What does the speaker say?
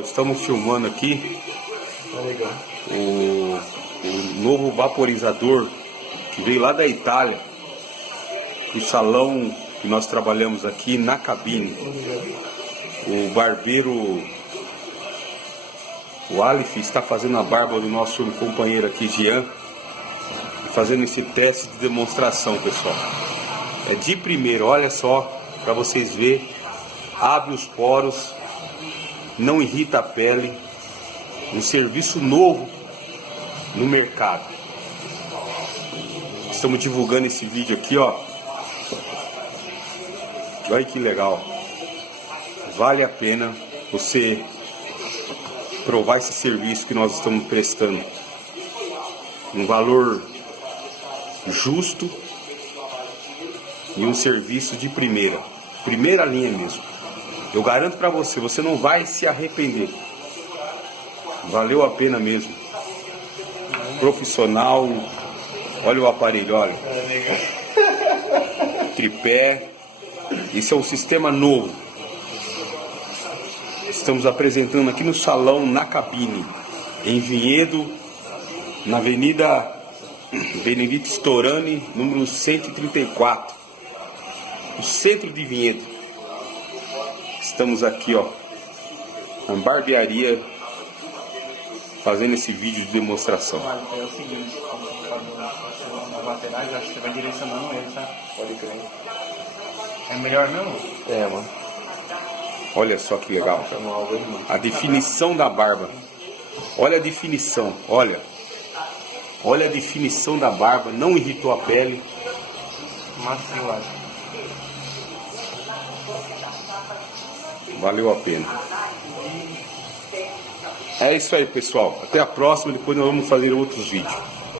Estamos filmando aqui o novo vaporizador que veio lá da Itália, o salão que nós trabalhamos aqui na cabine. O barbeiro, o Aleph, está fazendo a barba do nosso companheiro aqui, Jean, fazendo esse teste de demonstração, pessoal. É de primeiro, olha só, para vocês verem, abre os poros, não irrita a pele, um serviço novo no mercado. Estamos divulgando esse vídeo aqui, ó. Olha que legal. Vale a pena você provar esse serviço que nós estamos prestando. Um valor justo e um serviço de primeira linha mesmo. Eu garanto para você, você não vai se arrepender. Valeu a pena mesmo. Profissional. Olha o aparelho, olha. Tripé. Isso é um sistema novo. Estamos apresentando aqui no salão, na cabine, em Vinhedo, na Avenida Benedito Storani, número 134, no centro de Vinhedo. Estamos aqui, ó, na barbearia, fazendo esse vídeo de demonstração. É o seguinte, na laterais, acho que você vai direcionando ele, tá? Pode crer. É melhor não? É, mano. Olha só que legal. A definição da barba. Olha a definição, olha. Olha a definição da barba, não irritou a pele. Macio, acho. Valeu a pena. É isso aí, pessoal. Até a próxima, depois nós vamos fazer outros vídeos.